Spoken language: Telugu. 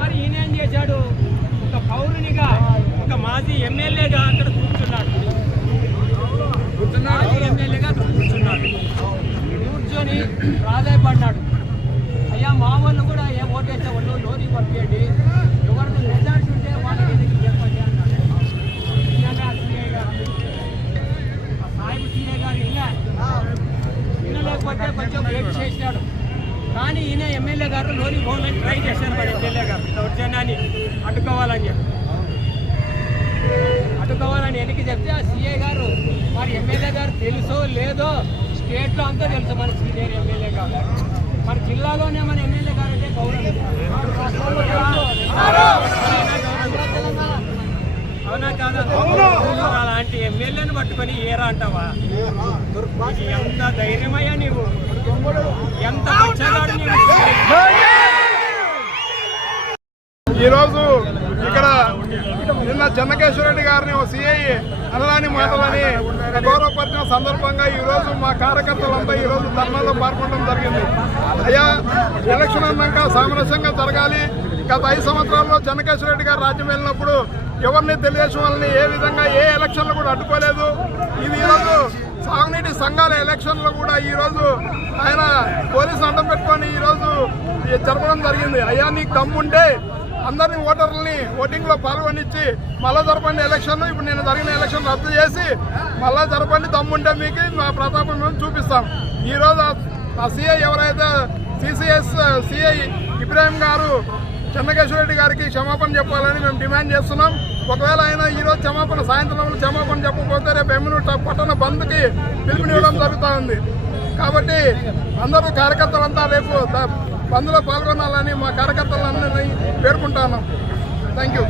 మరి ఈయనేం చేశాడు? ఒక పౌరునిగా, ఒక మాజీ ఎమ్మెల్యేగా అక్కడ కూర్చున్నాడు. ఎమ్మెల్యేగా కూర్చున్నాడు. కూర్చొని ప్రాధాయపడ్డాడు. అయ్యా మా వాళ్ళు కూడా ఏ ఓటేసే వాళ్ళు లోని పంపించండి, ఎవరిని మెజార్టీ ఉంటే వాళ్ళకి ఎన్నికలు చెప్పండి అన్నాడు. సిఐ గారు, ఆ సాయిబు సిఐ గారు వినలేకపోతే కొంచెం వెయిట్ చేసినాడు. కానీ ఈయన ఎమ్మెల్యే గారు లోని పోవాలని ట్రై చేశారు. మరి ఎమ్మెల్యే గారు దౌర్జన్యాన్ని అడ్డుకోవాలని ఎన్నిక చెప్తే ఆ సీఏ గారు మరి ఎమ్మెల్యే గారు తెలుసో లేదో స్టేట్లో అంతా తెలుసు మన సీనియర్ ఎమ్మెల్యే గారు. మన జిల్లాలోనే మన ఎమ్మెల్యే గారు అంటే గౌరవం. అవునా కాదా? అలాంటి ఎమ్మెల్యేని పట్టుకొని ఏరా అంటావా? ఎంత ధైర్యమయ్యా నీవు, ఎంత వచ్చాడు నీవు. ఈరోజు ఇక్కడ నిన్న చెన్నకేశ్వరరెడ్డి గారిని సిఐ అల్లాని మాటలని గౌరవపరిచిన సందర్భంగా ఈరోజు మా కార్యకర్తలంతా ఈరోజు ధర్నాలో పాల్గొనడం జరిగింది. అయ్యా, ఎలక్షన్ అన్నాక సామరస్యంగా జరగాలి. గత 5 సంవత్సరాల్లో చెన్నకేశ్వరరెడ్డి గారు రాజ్యం వెళ్ళినప్పుడు ఎవరిని తెలుగుదేశం వాళ్ళని ఏ విధంగా ఏ ఎలక్షన్లు కూడా అడ్డుకోలేదు. ఇది ఈరోజు సాగునీటి సంఘాల ఎలక్షన్లో కూడా ఈరోజు ఆయన పోలీసులు అడ్డం పెట్టుకొని ఈరోజు జరపడం జరిగింది. అయ్యా, నీకు దమ్ముంటే అందరినీ ఓటర్లని ఓటింగ్లో పాల్గొనిచ్చి మళ్ళా జరపండి ఎలక్షన్. ఇప్పుడు నేను జరిగిన ఎలక్షన్ రద్దు చేసి మళ్ళా జరపండి, దమ్ముంటే మీకు మా ప్రతాపం మేము చూపిస్తాం. ఈరోజు ఆ సిఐ ఎవరైతే సిఐ ఇబ్రాహిం గారు చెన్నకేశ్వరరెడ్డి గారికి క్షమాపణ చెప్పాలని మేము డిమాండ్ చేస్తున్నాం. ఒకవేళ ఆయన ఈరోజు సాయంత్రం క్షమాపణ చెప్పకపోతే రేపు ఎమ్మెల్యే పట్టణ బంద్కి పిలుపునివ్వడం జరుగుతూ ఉంది. కాబట్టి అందరూ కార్యకర్తలంతా రేపు బంద్లో పాల్గొనాలని మా కార్యకర్తలందరినీ పేర్కొంటున్నాం. Thank you.